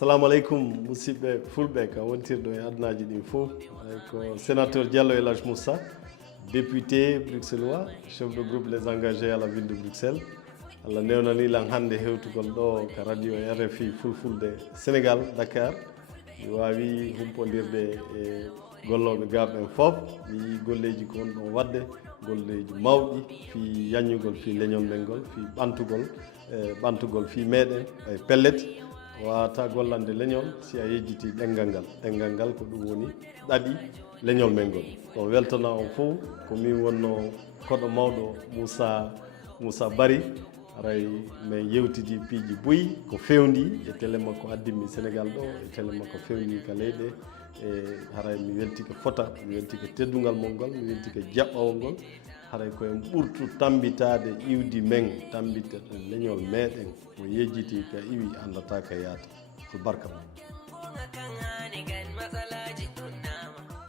Assalamu alaikum musidɓe fulɓe ka wontirɗo e adnaji ɗin fof ko sénateur Diallo El Hadj Moussa député bruxellois chef de groupe les engagés à la ville de Bruxelles Allah newnanilan hannde hewtugol ɗo ka radio RFI fulfulde Sénégal Dakar mi wawi humpodirde e golloɓe gaaɓen fof mi yi golleji ko won ɗon wadde golleji mawɗi fi yañugol fi leñol men ngol fi ɓantugol fi meɗen e pellet wata gollande leñol si a yejjiti ɗengal ngal ko ɗum woni ɗaɗi leñol men ngol on weltana on fof ko min wonno koɗo mawɗo Moussa Bari aray min yewtidi piiji boyi ko fewndi e télé makko addimi Sénégal ɗo e télé makko fewndi ka leyɗe e haray mi welti ko fota mi welti ko teddungal mon ngol mi welti ko jaɓɓawol ngol haray koyen ɓurtu tambitade iwdi men tambita leñol meɗen ko yejjiti ka iwi andata ka yaata ko barka